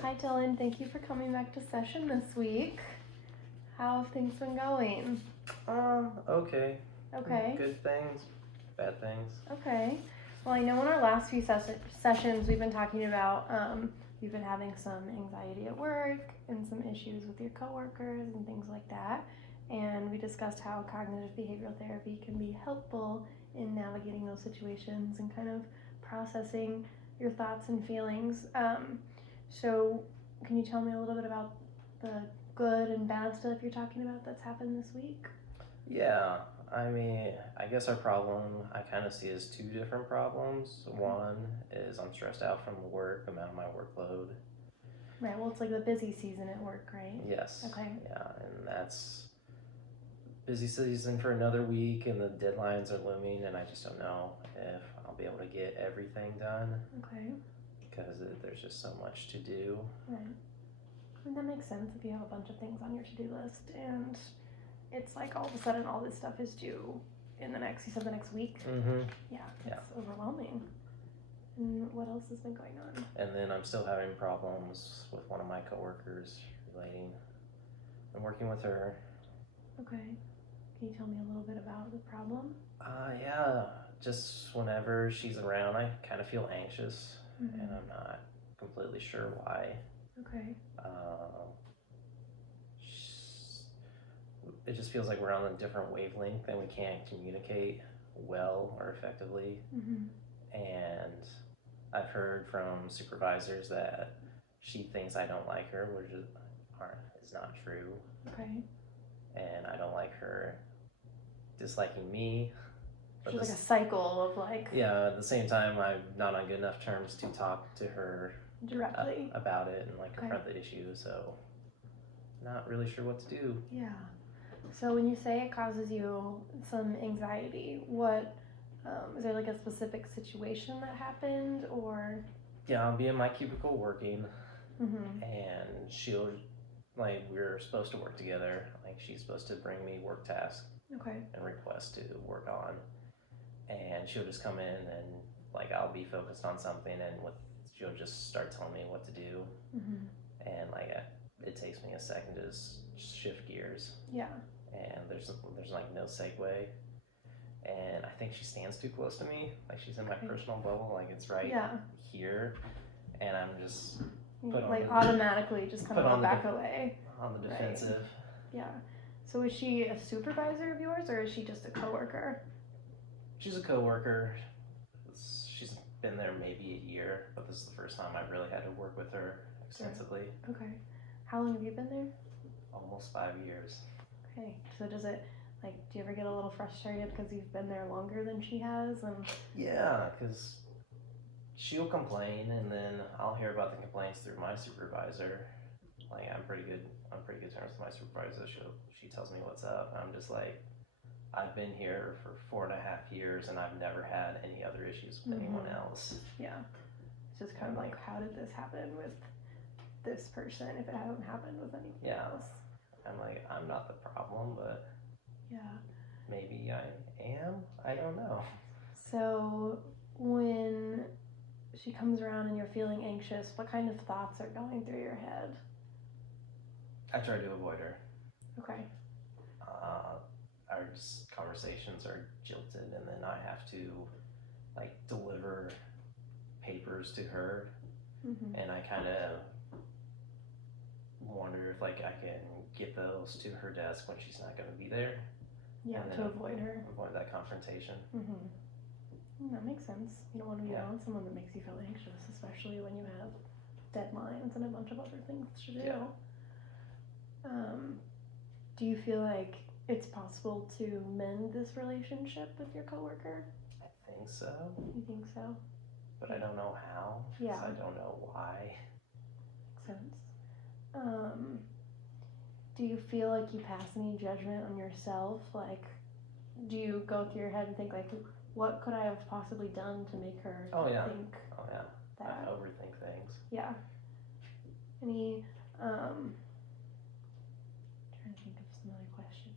Hi Dylan, thank you for coming back to session this week. How have things been going? Okay. Okay. Good things, bad things. Okay. Well, I know in our last few sessions we've been talking about you've been having some anxiety at work and some issues with your coworkers and things like that. And we discussed how cognitive behavioral therapy can be helpful in navigating those situations and kind of processing your thoughts and feelings. So, can you tell me a little bit about the good and bad stuff you're talking about that's happened this week? Yeah, I mean, I guess our problem I kind of see as two different problems. One is I'm stressed out from the work, I'm out of my workload. Right, well, it's like the busy season at work, right? Yes. Okay. Yeah, and that's busy season for another week, and the deadlines are looming, and I just don't know if I'll be able to get everything done Okay. because there's just so much to do. Right. And that makes sense if you have a bunch of things on your to-do list and it's like all of a sudden all this stuff is due in the next, you said the next week? Mm-hmm. Yeah, it's overwhelming. And what else has been going on? And then I'm still having problems with one of my coworkers relating. I'm working with her. Okay. Can you tell me a little bit about the problem? Yeah, just whenever she's around, I kind of feel anxious, Mm-hmm. and I'm not completely sure why. Okay. It just feels like we're on a different wavelength and we can't communicate well or effectively. Mm-hmm. And I've heard from supervisors that she thinks I don't like her, which is not true. Okay. And I don't like her disliking me. She's like a cycle of like. Yeah, at the same time, I'm not on good enough terms to talk to her directly about it and like confront the issue, so not really sure what to do. Yeah. So when you say it causes you some anxiety, what is there like a specific situation that happened or? Yeah, I'll be in my cubicle working, mm-hmm. and she'll like we're supposed to work together. Like she's supposed to bring me work tasks and requests to work on, and she'll just come in and like I'll be focused on something, and she'll just start telling me what to do, mm-hmm. and like it takes me a second to shift gears. Yeah. And there's like no segue, and I think she stands too close to me. Like she's in my personal bubble, like it's right here, and I'm just automatically just kind of back away on the defensive. Right. Yeah. So is she a supervisor of yours, or is she just a coworker? She's a coworker. She's been there maybe a year, but this is the first time I've really had to work with her extensively. Okay. How long have you been there? Almost 5 years. Okay. So does it, like, do you ever get a little frustrated because you've been there longer than she has? And yeah, because she'll complain, and then I'll hear about the complaints through my supervisor. Like I'm pretty good terms with my supervisor. She tells me what's up. I'm just like, I've been here for 4.5 years and I've never had any other issues with anyone else. Yeah. It's just kind of like, how did this happen with this person if it hadn't happened with anyone else? I'm like, I'm not the problem, but maybe I am. I don't know. So when she comes around and you're feeling anxious, what kind of thoughts are going through your head? I try to avoid her. Okay. Our conversations are jilted, and then I have to like deliver papers to her, and I kind of wonder if like I can get those to her desk when she's not going to be there. Yeah, to avoid her. Avoid that confrontation. That makes sense. You don't want to be around someone that makes you feel anxious, especially when you have deadlines and a bunch of other things to do. Yeah. Do you feel like it's possible to mend this relationship with your coworker? I think so. You think so? But I don't know how. Yeah. I don't know why. Makes sense. Do you feel like you pass any judgment on yourself? Like, do you go through your head and think like, what could I have possibly done to make her think that? I overthink things. Yeah. Any, trying to think of some other questions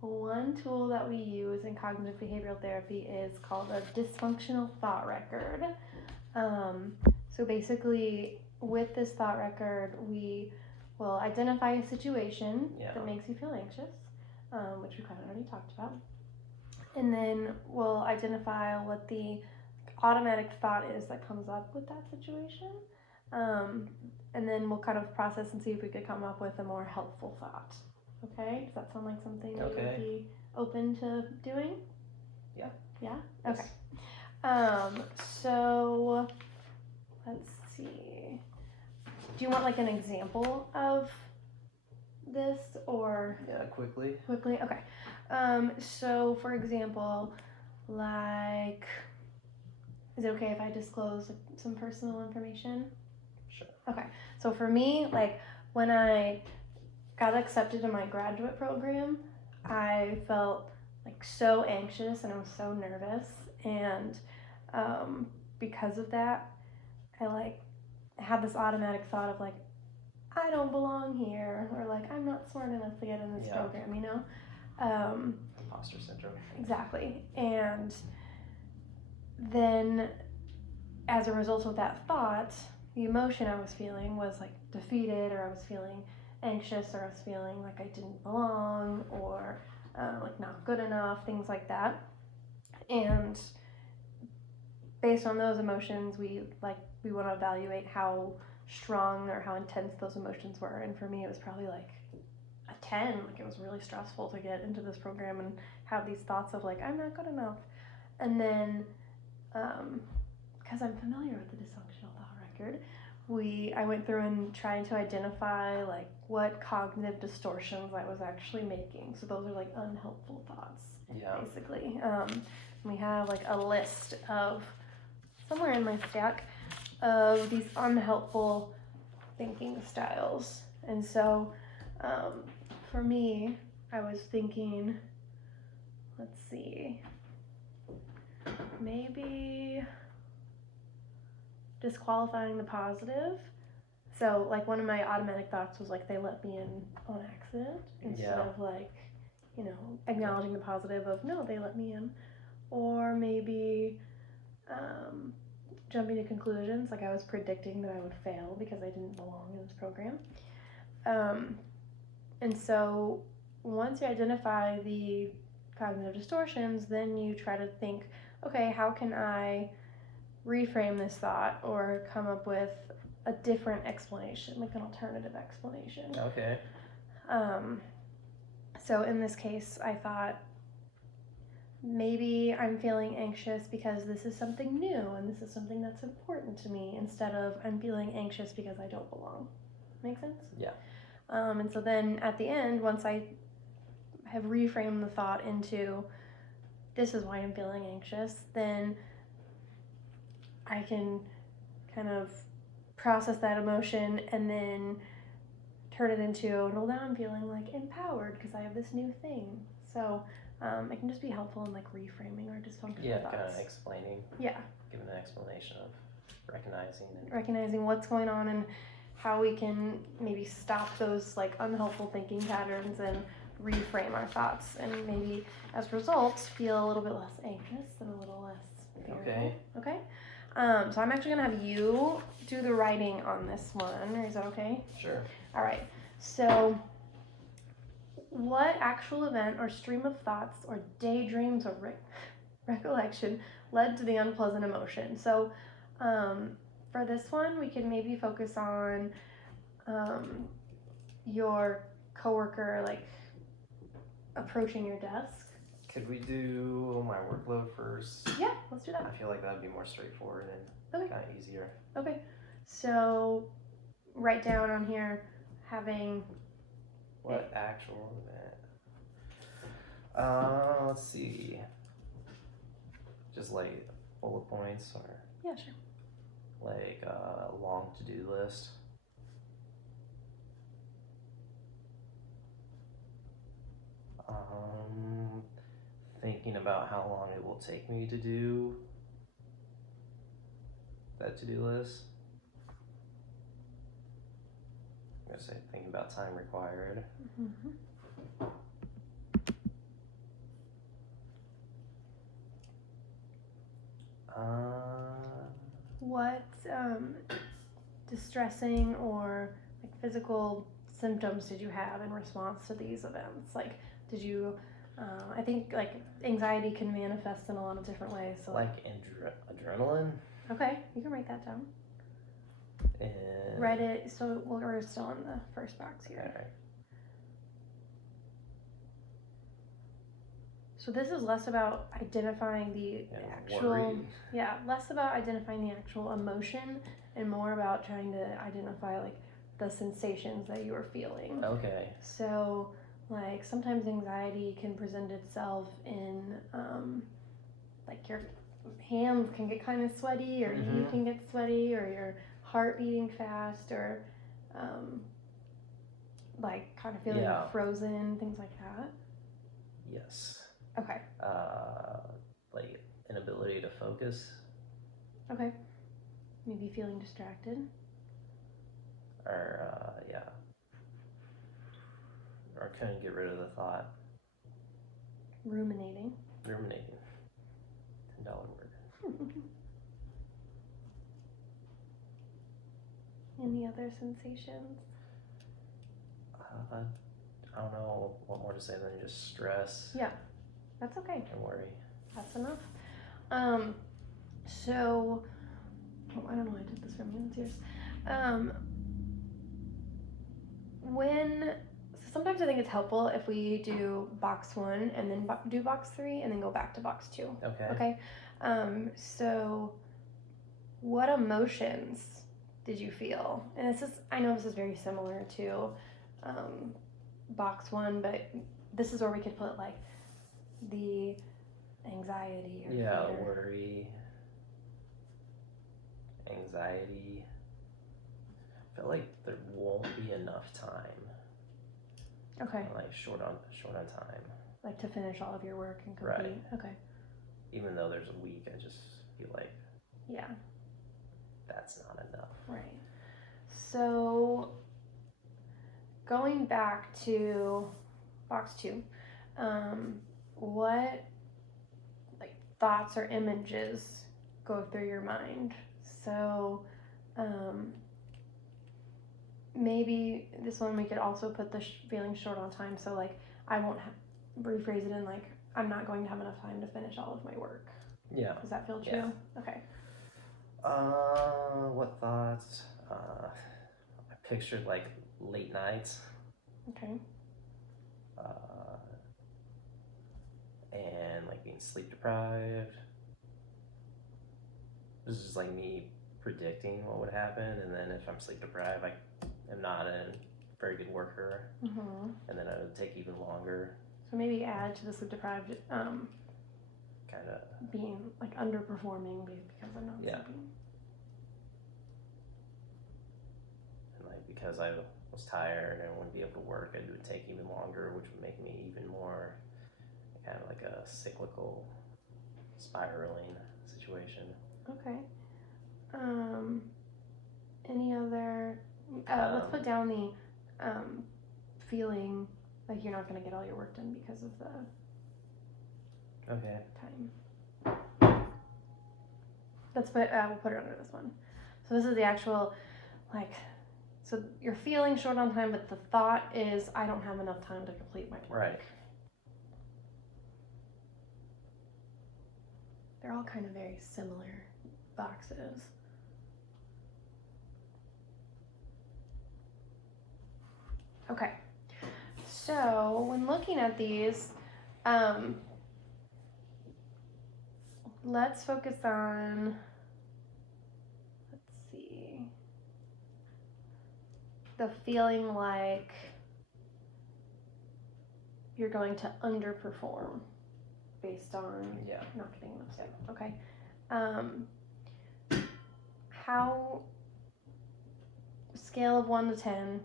for you. One tool that we use in cognitive behavioral therapy is called a dysfunctional thought record. So basically, with this thought record, we will identify a situation Yeah. that makes you feel anxious, which we kind of already talked about. And then we'll identify what the automatic thought is that comes up with that situation. And then we'll kind of process and see if we could come up with a more helpful thought. Okay? Does that sound like something that you would be open to doing? Yeah. Yeah? Yes. Okay. So let's see. Do you want like an example of this or Yeah, quickly. quickly? Okay. So for example, like, is it okay if I disclose some personal information? Sure. Okay. So for me, like when I got accepted to my graduate program, I felt like so anxious and I was so nervous, and because of that, I like had this automatic thought of like, I don't belong here, or like I'm not smart enough to get in this program, you know? Imposter syndrome. Exactly. And then as a result of that thought, the emotion I was feeling was like defeated, or I was feeling anxious, or I was feeling like I didn't belong, or like not good enough, things like that. And based on those emotions, we want to evaluate how strong or how intense those emotions were. And for me, it was probably like a 10. Like it was really stressful to get into this program and have these thoughts of like, I'm not good enough. And then because I'm familiar with the dysfunctional thought record, I went through and tried to identify like what cognitive distortions I was actually making. So those are like unhelpful thoughts, basically. We have like a list of, somewhere in my stack, of these unhelpful thinking styles. And so for me, I was thinking, let's see, maybe disqualifying the positive. So like one of my automatic thoughts was like, they let me in on accident, instead of like, you know, acknowledging the positive of no, they let me in. Or maybe jumping to conclusions, like I was predicting that I would fail because I didn't belong in this program. And so once you identify the cognitive distortions, then you try to think, okay, how can I reframe this thought or come up with a different explanation, like an alternative explanation. Okay. So in this case, I thought maybe I'm feeling anxious because this is something new and this is something that's important to me, instead of I'm feeling anxious because I don't belong. Make sense? Yeah. And so then at the end, once I have reframed the thought into this is why I'm feeling anxious, then I can kind of process that emotion and then turn it into, well, now I'm feeling like empowered because I have this new thing. So it can just be helpful in like reframing our dysfunctional thoughts. Kind of explaining. Yeah. Giving an explanation of recognizing what's going on and how we can maybe stop those like unhelpful thinking patterns and reframe our thoughts, and maybe as a result feel a little bit less anxious and a little less fearful. Okay. So I'm actually gonna have you do the writing on this one. Is that okay? Sure. All right. So what actual event or stream of thoughts or daydreams or recollection led to the unpleasant emotion? So for this one, we can maybe focus on your coworker like approaching your desk. Could we do my workload first? Yeah, let's do that. I feel like that would be more straightforward and kind of easier. Okay. So write down on here having what actual event? Let's see. Just like bullet points, or yeah, sure. Like a long to-do list. Thinking about how long it will take me to do that to-do list. I'm gonna say thinking about time required. Mm-hmm. what distressing or like physical symptoms did you have in response to these events? Like, did you? I think like anxiety can manifest in a lot of different ways. So Like adrenaline. okay, you can write that down. And Write it. So we're still in the first box here. Alright. So this is less about identifying the And actual, worry. less about identifying the actual emotion and more about trying to identify like the sensations that you are feeling. Okay. So like sometimes anxiety can present itself in like your hands can get kind of sweaty, or you can get sweaty, or your heart beating fast, or like kind of feeling Yeah. frozen, things like that. Yes. Okay. Like inability to focus, Okay. Maybe feeling distracted. or yeah, or couldn't get rid of the thought. Ruminating. Ruminating. $10 word. Any other sensations? I don't know what more to say than just stress. Yeah, that's okay. And worry. That's enough. So, I don't know why I took this from you. It's yours. So sometimes I think it's helpful if we do box 1 and then do box 3 and then go back to box 2. Okay. Okay. So, what emotions did you feel? And I know this is very similar to box 1, but this is where we could put like the anxiety or Yeah, fear. worry, anxiety. I feel like there won't be enough time. Okay. Like short on time. Like to finish all of your work and complete. Right. Okay. Even though there's a week, I just feel like Yeah. that's not enough. Right. So going back to box 2, what like thoughts or images go through your mind? So maybe this one we could also put the feeling short on time. So like I won't rephrase it in like I'm not going to have enough time to finish all of my work. Yeah. Does that feel true? Yeah. Okay. What thoughts? I pictured like late nights. Okay. And like being sleep deprived. This is just like me predicting what would happen, and then if I'm sleep deprived, I am not a very good worker, Mm-hmm. and then it would take even longer. So maybe add to the sleep deprived Kind of. being like underperforming because I'm not Yeah. sleeping. And like because I was tired and wouldn't be able to work, it would take even longer, which would make me even more kind of like a cyclical spiraling situation. Okay. Any other? Let's put down the feeling like you're not going to get all your work done because of the Okay. time. Let's put we'll put it under this one. So this is the actual like. So you're feeling short on time, but the thought is I don't have enough time to complete my work. Right. They're all kind of very similar boxes. Okay, so when looking at these, let's focus on, let's see, the feeling like you're going to underperform based on Yeah. not getting enough sleep. Okay. How, scale of 1 to 10,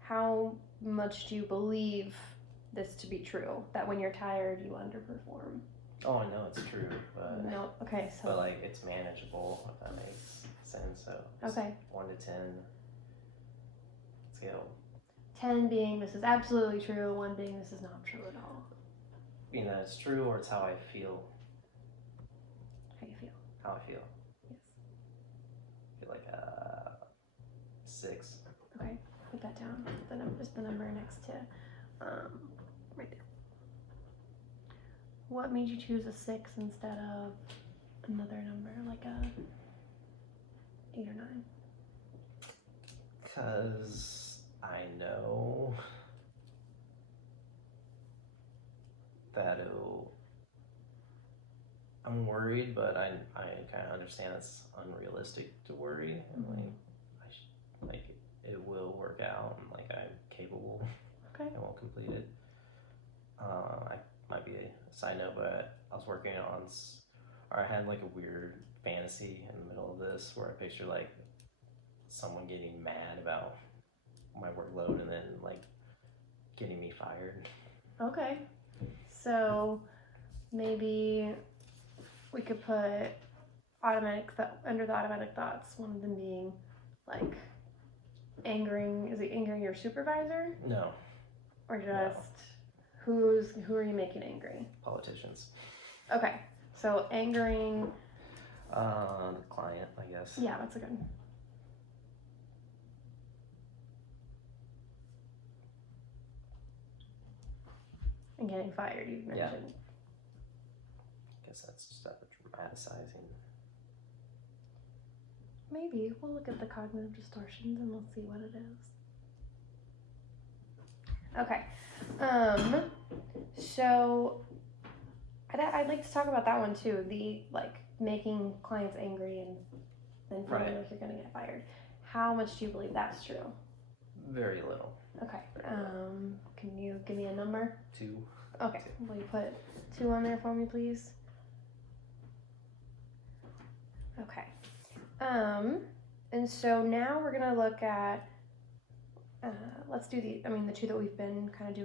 how much do you believe this to be true? That when you're tired, you underperform? Oh, I know it's true, but No. Okay. So. but like it's manageable, if that makes sense. So it's Okay. 1 to 10 scale. 10 being this is absolutely true. 1 being this is not true at all. Being that it's true, or it's how I feel. How you feel? How I feel. Yes. Maybe like a 6. Okay, put that down. Just the number next to, right there. What made you choose a 6 instead of another number, like a 8 or 9? Because I know that I'm worried, but I kind of understand it's unrealistic to worry, and like it will work out, and like I'm capable. Okay. I won't complete it. I might be a side note, but I was working on, or I had like a weird fantasy in the middle of this where I picture like someone getting mad about my workload and then like getting me fired. Okay. So maybe we could put under the automatic thoughts, one of them being like angering your supervisor? No. Or just who are you making angry? Politicians. Okay. So angering The client, I guess. Yeah, that's a good. And getting fired, you mentioned. I guess that's just dramatizing. Maybe we'll look at the cognitive distortions and we'll see what it is. Okay. So I'd like to talk about that one too. The like making clients angry and then feeling like you're gonna get fired. How much do you believe that's true? Very little. Okay. Can you give me a number? 2. Okay. Will you put 2 on there for me, please? Okay. And so now we're gonna look at. Let's do the 2 that we've been kind of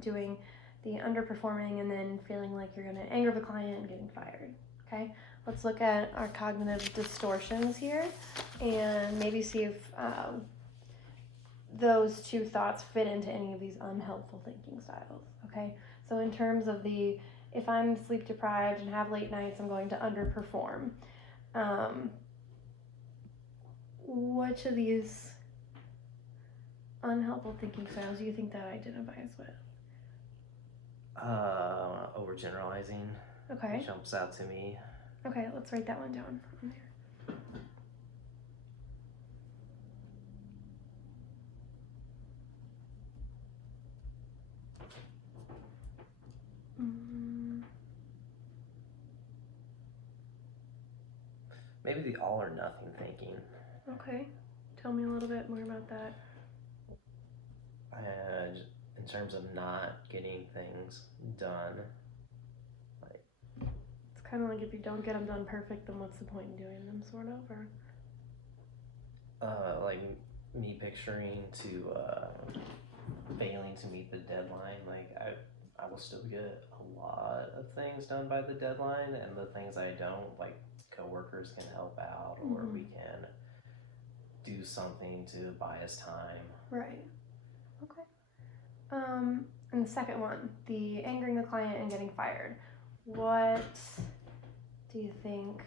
doing the underperforming and then feeling like you're gonna anger the client and getting fired. Okay. Let's look at our cognitive distortions here and maybe see if those 2 thoughts fit into any of these unhelpful thinking styles. Okay. So in terms of if I'm sleep deprived and have late nights, I'm going to underperform. Which of these unhelpful thinking styles do you think that identifies with? Overgeneralizing. Okay. It jumps out to me. Okay, let's write that one down on there. Maybe the all or nothing thinking. Okay. Tell me a little bit more about that. In terms of not getting things done. It's kind of like if you don't get them done perfect, then what's the point in doing them, sort of, or? Like me picturing failing to meet the deadline. Like I will still get a lot of things done by the deadline, and the things I don't, like coworkers can help out, or we can do something to buy us time. Right. Okay. And the second one, the angering the client and getting fired. What do you think?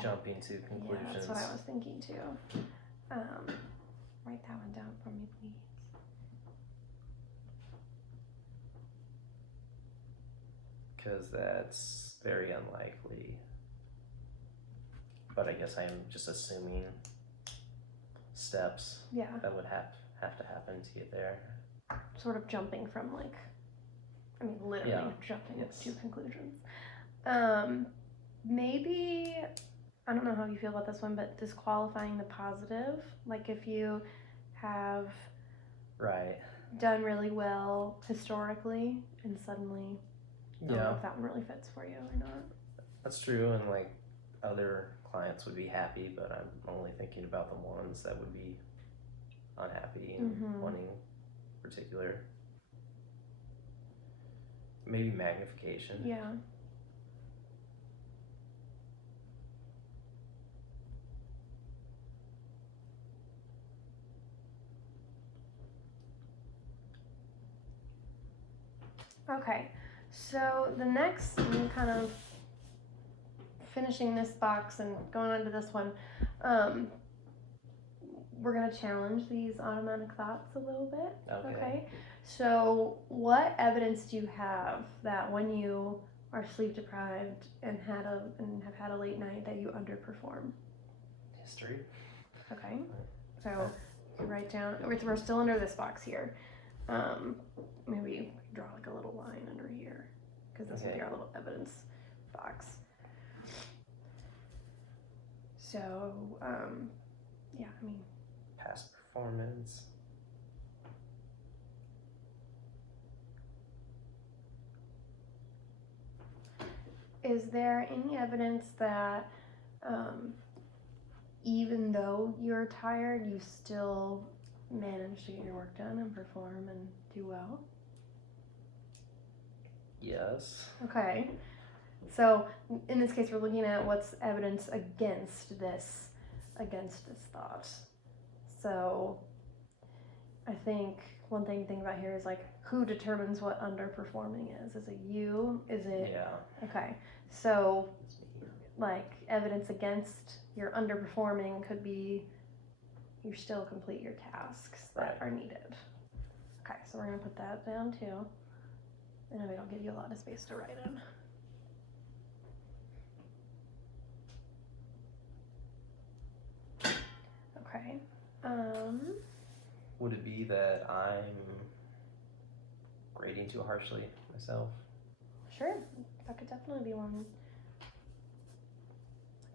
Jumping to conclusions. Yeah, that's what I was thinking too. Write that one down for me, please. Because that's very unlikely. But I guess I'm just assuming steps that would have to happen to get there. Sort of jumping from literally jumping to conclusions. Maybe, I don't know how you feel about this one, but disqualifying the positive. Like if you have done really well historically and suddenly don't know if that one really fits for you or not. That's true, and like other clients would be happy, but I'm only thinking about the ones that would be unhappy and wanting particular. Maybe magnification. Yeah. Okay, so the next, kind of finishing this box and going on to this one, we're gonna challenge these automatic thoughts a little bit. Okay. So, what evidence do you have that when you are sleep deprived and have had a late night that you underperform? History. Okay. So you write down. We're still under this box here. Maybe draw like a little line under here because this would be our little evidence box. So, yeah, I mean, Past performance. is there any evidence that even though you're tired, you still manage to get your work done and perform and do well? Yes. Okay. So in this case, we're looking at what's evidence against this thought. So I think one thing to think about here is like who determines what underperforming is? Is it you? Is it Yeah. okay? So like evidence against your underperforming could be you still complete your tasks that are needed. Okay, so we're gonna put that down too. And then it'll give you a lot of space to write in. Okay. Would it be that I'm grading too harshly myself? Sure, that could definitely be one.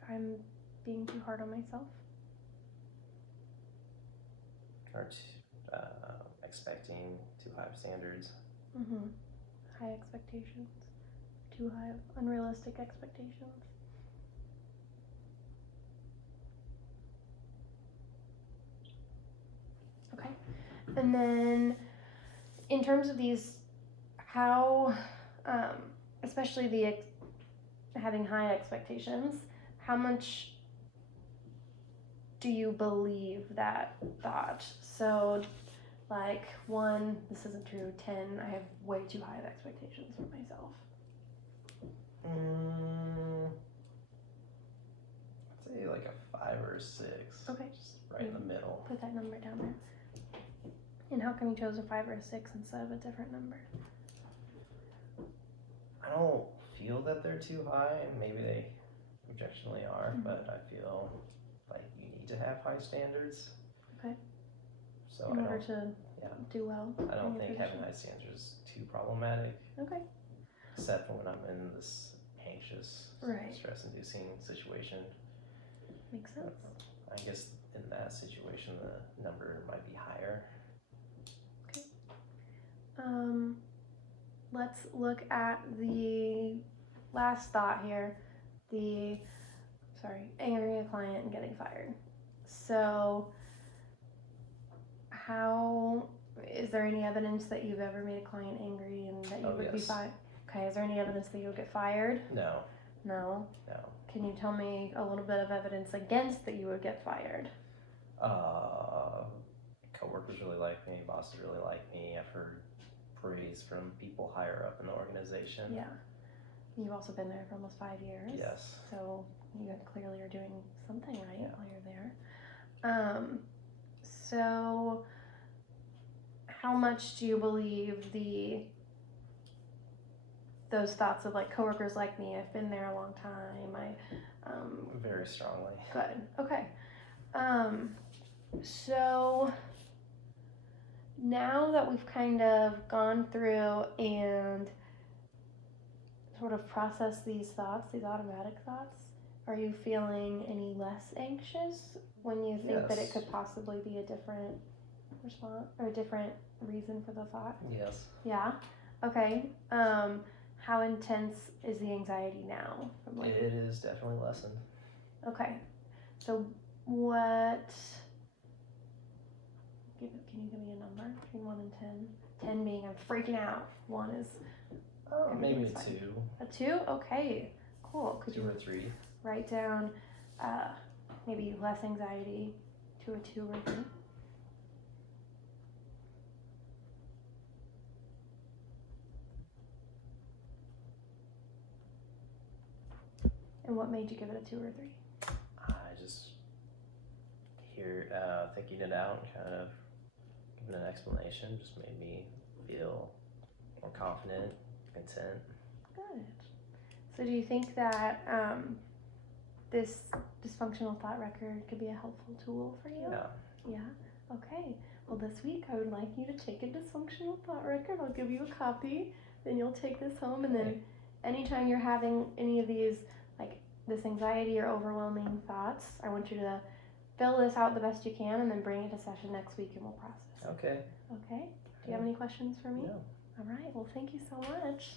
I'm being too hard on myself. Or expecting too high of standards? Mm-hmm. High expectations. Too high, unrealistic expectations. Okay. And then in terms of these, how, especially the having high expectations, how much do you believe that thought? So, like, 1, this isn't true. 10, I have way too high of expectations for myself. I'd say like a 5 or a 6. Okay. Just right in the middle. Put that number down there. And how come you chose a 5 or a 6 instead of a different number? I don't feel that they're too high, and maybe they objectionably are, but I feel like you need to have high standards. Okay. So in order to do well. I don't think having high standards is too problematic. Okay. Except for when I'm in this anxious, Right. stress-inducing situation. Makes sense. I guess in that situation, the number might be higher. Okay. Let's look at the last thought here. Angering a client and getting fired. So, is there any evidence that you've ever made a client angry and that you would be fired? Okay, is there any evidence that you would get fired? No. No? No. Can you tell me a little bit of evidence against that you would get fired? Coworkers really like me, bosses really like me. I've heard praise from people higher up in the organization. Yeah. You've also been there for almost 5 years. Yes. So you clearly are doing something right while you're there. So how much do you believe those thoughts of like coworkers like me, I've been there a long time, very strongly. Good. Okay. So now that we've kind of gone through and sort of processed these thoughts, these automatic thoughts, are you feeling any less anxious when you think that it could possibly be a different response or a different reason for the thought? Yes. Yeah? Okay. How intense is the anxiety now? It is definitely lessened. Okay. So what, can you give me a number between 1 and 10? 10 being I'm freaking out. 1 is maybe a fine. 2. A 2? Okay. Cool. Could 2 you or 3. write down maybe less anxiety to a 2 or 3? And what made you give it a 2 or 3? I just thinking it out and kind of giving an explanation just made me feel more confident, content. Good. So do you think that this dysfunctional thought record could be a helpful tool for you? Yeah. Yeah? Okay. Well, this week I would like you to take a dysfunctional thought record. I'll give you a copy. Then you'll take this home, and then anytime you're having any of these, like this anxiety or overwhelming thoughts, I want you to fill this out the best you can and then bring it to session next week and we'll process it. Okay. Okay? Do you have any questions for me? No. All right. Well, thank you so much.